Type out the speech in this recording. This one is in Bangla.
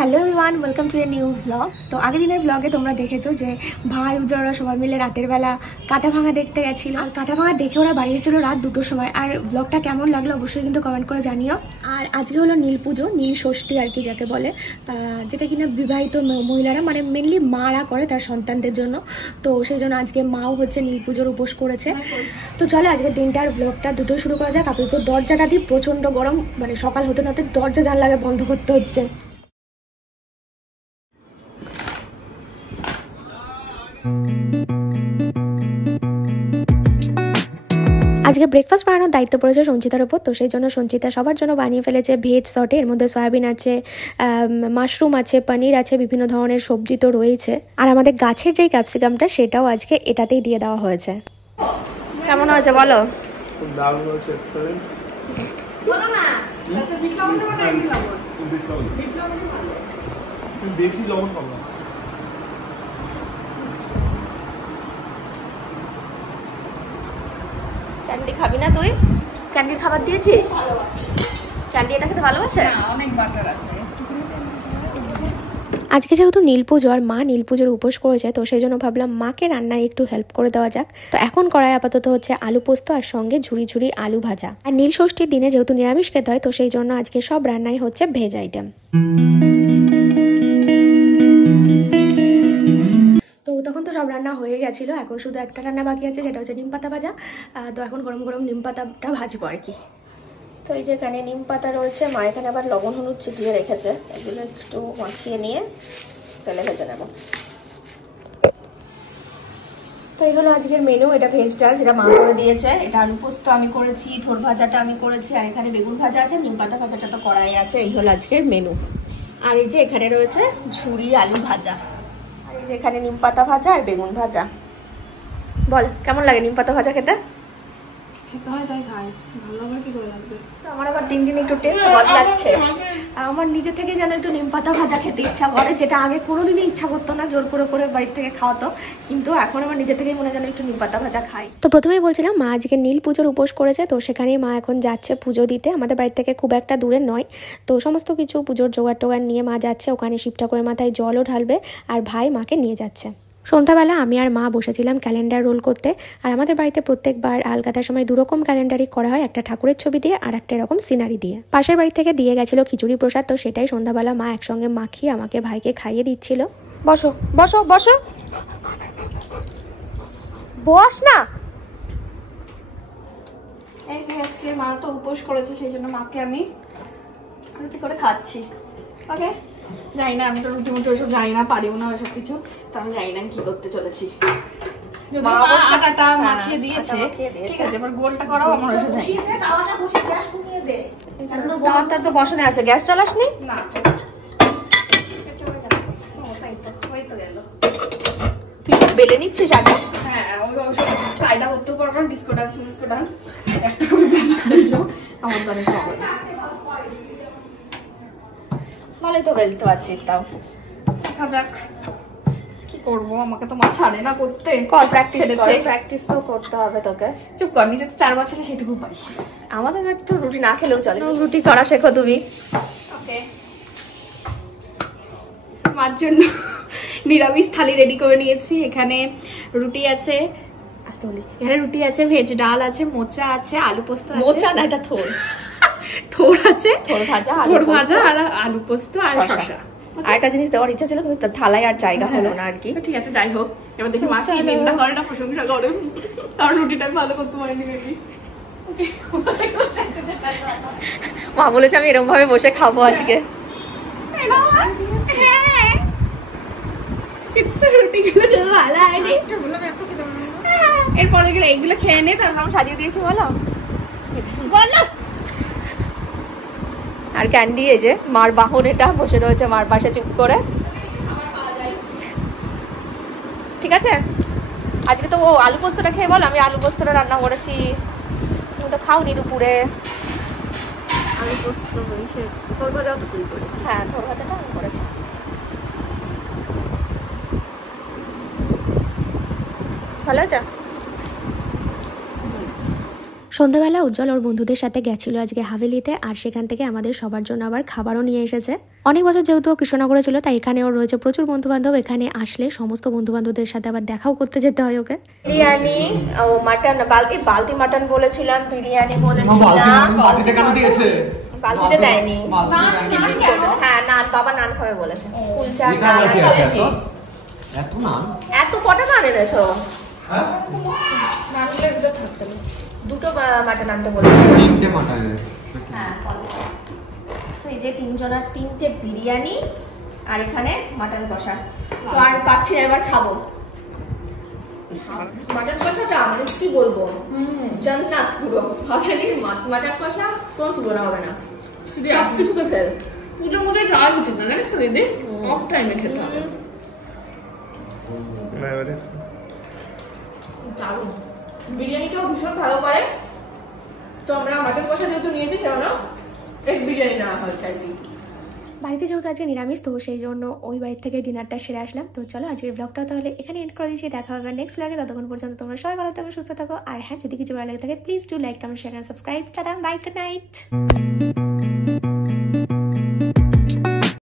Hello everyone, welcome to a new blog. তো আগের দিনের ব্লগে তোমরা দেখেছো যে ভাই উজ্জ্বলরা সবাই মিলে রাতের বেলা কাটা ভাঙা দেখতে গেছিল। আর কাটা ভাঙা দেখে ওরা বাড়ি এসেছিল রাত 2টোর সময়। আর ব্লগটা কেমন লাগলো অবশ্যই কিন্তু কমেন্ট করে জানিও। আর আজকে হলো নীল পুজো, নীল ষষ্ঠী আর কি যাকে বলে, যেটা কিনা বিবাহিত মহিলারা মানে মেনলি মারা করে তার সন্তানদের জন্য। তো সেই জন্য আজকে মাও হচ্ছে নীল পুজোর উপোস করেছে। তো চলো আজকে দিনটার ব্লগটা দুটোই শুরু করা যাক। আপাতত দরজাটা দিয়ে প্রচণ্ড গরম, মানে সকাল হতে না হতে দরজা জানলাকে বন্ধ করতে হচ্ছে। আজকে ব্রেকফাস্ট বানানোর দায়িত্ব পড়েছে সঞ্চিতার উপর। তো সেই জন্য সঞ্চিতা সবার জন্য বানিয়ে ফেলেছে ভেজ সটে। এর মধ্যে সয়াবিন আছে, মাশরুম আছে, পনির আছে, বিভিন্ন ধরনের সবজি তো রয়েছে। আর আমাদের গাছের যেই ক্যাপসিকামটা সেটাও আজকে এটাতেই দিয়ে দেওয়া হয়েছে। কেমন হয়েছে বলো? দারুণ হয়েছে, এক্সেলেন্ট। বলো না, আচ্ছা বিটলবণ মানে কি লবণ? বিটলবণ ভালো। বেশি লবণ কম না। ক্যান্ডি খাবি না তুই? ক্যান্ডির খাবার দিয়েছিস? ক্যান্ডি এটা খেতে ভালোবাসে? না, অনেক বাটার আছে। আজকে যেহেতু নীল পুজো আর মা নীল পুজোর উপোস করেছে, তো সেই জন্য ভাবলাম মাকে রান্নায় একটু হেল্প করে দেওয়া যাক। তো এখন করায় আপাতত হচ্ছে আলু পোস্ত আর সঙ্গে ঝুরি ঝুরি আলু ভাজা। আর নীল ষষ্ঠীর দিনে যেহেতু নিরামিষ খেতে হয়, তো সেই জন্য আজকে সব রান্নাই হচ্ছে ভেজ আইটেম। তো তখন তো সব রান্না হয়ে গেছিলো, এখন শুধু একটা রান্না বাকি আছে, সেটা হচ্ছে নিম পাতা ভাজা। তো এখন গরম গরম নিম পাতাটা ভাজবো আর কি। তো এই যে এখানে নিম পাতা রয়েছে, মা এখানে আবার লবণ হলুদ ছিটিয়ে রেখেছে, এগুলো একটু মাখিয়ে নিয়ে তেলে ভেজে নেব। তো এই হলো আজকের মেনু। এটা ভেজ ডাল যেটা মা করে দিয়েছে, এটা আলু পোস্ত আমি করেছি, থোর ভাজাটা আমি করেছি, আর এখানে বেগুন ভাজা আছে, নিম পাতা ভাজাটা তো করাই আছে। এই হলো আজকের মেনু। আর এই যে এখানে রয়েছে ঝুরি আলু ভাজা, আর এই যে এখানে নিম পাতা ভাজা আর বেগুন ভাজা। বল কেমন লাগে নিম পাতা ভাজা খেতে? আমার আবার দিন দিন একটু টেস্ট বদলাচ্ছে। আমার নিজে থেকে যেন একটু নিম পাতা ভাজা খেতে ইচ্ছা করে, যেটা আগে কোনোদিনই ইচ্ছা করতো না, জোর করে বাড়ির থেকে খাওয়াতো, কিন্তু এখন আমার নিজে থেকেই মনে হয় যেন একটু নিম পাতা ভাজা খাই। তো প্রথমেই বলছিলাম মা আজকে নীল পুজোর উপোস করেছে, তো সেখানেই মা এখন যাচ্ছে পুজো দিতে। আমাদের বাড়ি থেকে খুব একটা দূরে নয়, তো সমস্ত কিছু পুজোর জোগাড় টোগাড় নিয়ে মা যাচ্ছে ওখানে। শিব ঠাকুরের মাথায় জলও ঢালবে, আর ভাই মাকে নিয়ে যাচ্ছে। সন্ধ্যাবেলা আমি আর মা বসেছিলাম ক্যালেন্ডার রোল করতে। আর আমাদের বাড়িতে প্রত্যেকবার আলকাতার সময় দুরকম ক্যালেন্ডারই করা হয়, একটা ঠাকুরের ছবি দিয়ে আর একটা এরকম সিনারি দিয়ে। পাশের বাড়ি থেকে দিয়ে গেছিল খিচুড়ি প্রসাদ, তো সেটাই সন্ধ্যাবেলা মা একসঙ্গে মাখিয়ে আমাকে ভাইকে খাইয়ে দিচ্ছিল। বসো বসো বসো, বস না। এই যে আজকে মা তো উপোস করেছে, সেই জন্য মাকে আমি রুটি করে খাচ্ছি। ওকে, জানি না, আমি তো রুটি মুটি ওইসব জানি না, পারিও না ওইসব কিছু, তো আমি জানি না আমি কি করতে চলেছি। যদি আটাটা মাখিয়ে দিয়েছে, ঠিক আছে, এবার গোলটা করাও আমার ওইসব জানি না। তার তো বসানো আছে, গ্যাস চালাসনি? না, তুই বেলে নিচ্ছিস আগে? হ্যাঁ, ওই ওইসব কায়দা করতেও পারবো না, ডিস্কো ডান্স একটা করে বেলা আমার তো অনেক হবে না। ভালোই তো বেলতে পারছিস, তাও দেখা যাক কি করবো, আমাকে তো মা ছাড়ে না করতে। কর প্র্যাকটিস তো করতে হবে তোকে। চুপ কর, নিজে তো 4 বছরে সেটুকু পাই। আমাদের তো রুটি না খেলেও চলে, রুটি করা শেখো তুমি। ওকে, মার জন্য নিরামিষ থালি রেডি করে নিয়েছি। এখানে রুটি আছে, আসতে বলি, এখানে রুটি আছে, ভেজ ডাল আছে, মোচা আছে, আলু পোস্ত আছে। মোচা না, এটা থোর। থোর আছে, থোর ভাজা আর আলু পোস্ত আর শসা। আর একটা জিনিস দেওয়ার ইচ্ছা ছিল, কিন্তু থালায় আর জায়গা হলো না আর কি। ঠিক আছে, যাই হোক, এবার দেখি মা কি নিন্দা করে না প্রশংসা করে, কারণ রুটিটা ভালো করতে পারিনি বেবি। মা বলেছে আমি এরকম ভাবে বসে খাবো আজকে। এরপরে গেলে এইগুলো খেয়ে নে, তারপর আমি সাজিয়ে দিয়েছি। বলো বলো। আর ক্যান্ডি এই যে মার বাহন, এটা বসে রয়েছে মার পাশে চুপ করে। ঠিক আছে, আজকে তো ও আলু পোস্তটা খেয়ে বল। আমি আলু পোস্তটা রান্না করেছি, তুমি তো খাওনি দুপুরে। আলু পোস্ত থোর ভাজাও তো তুই করেছিস? হ্যাঁ, থোর ভাজাটা আমি করেছি। ভালো আছে। সন্ধ্যাবেলা উজ্জ্বল ওর বন্ধুদের সাথে গেছিল আজকে হাভেলিতে, আর সেখান থেকে আমাদের সবার জন্য আবার খাবারও নিয়ে এসেছে। অনেক বছর যেহেতু কৃষ্ণনগরে ছিল, তাই এখানে ওর রয়েছে প্রচুর বন্ধুবান্ধব। এখানে আসলে সমস্ত বন্ধুবান্ধবদের সাথে আবার দেখাও করতে যেতে হয় ওকে। বিরিয়ানি ও মাটন, বালতি মাটন বলেছিলাম, বিরিয়ানি বলেছিলাম। বালতিতে কেন দিয়েছে? বালতিতে দেয়নি। হ্যাঁ নান, বাবা নান খাবে বলেছে। কুলচা নান। এত নান? এত কটা নান এনেছো? হ্যাঁ, নানগুলোর ভিতর থাকতে হবে। দুটো মাটন আনতে বলেছে। 3টে মাটন। হ্যাঁ, তো এই যে 3 জনের 3টে বিরিয়ানি আর এখানে মাটন কষা। তো আর পাচ্ছি না, এবার খাবো। মাটন কষাটা মানে কি বলবো, জান্নাত পুরো। ভাবেলি মাটন কষা কোনো তুলনা হবে না, সব কিছুকে ফেল। পুজোর মধ্যে যাওয়া উচিত না, জানিস তো দিদি, অফ টাইমে খেতে হবে। দারুণ, বিরিয়ানিটাও ভীষণ ভালো করে। তো আমরা মাটন কষা যেহেতু নিয়েছি সেজন্য এক বিরিয়ানি নেওয়া হয়েছে আর কি। বাড়িতে যেহেতু আজকে নিরামিষ, তো সেই জন্য ওই বাড়ির থেকে ডিনারটা সেরে আসলাম। তো চলো আজকের ব্লগটা তাহলে এখানে এন্ড করে দিচ্ছি। দেখা হবে নেক্সট ব্লগে। ততক্ষণ পর্যন্ত তোমরা সবাই ভালো থাকো, সুস্থ থাকো। আর হ্যাঁ, যদি কিছু ভালো লাগে থাকে please do like, comment, share, subscribe. Tata, bye, good night.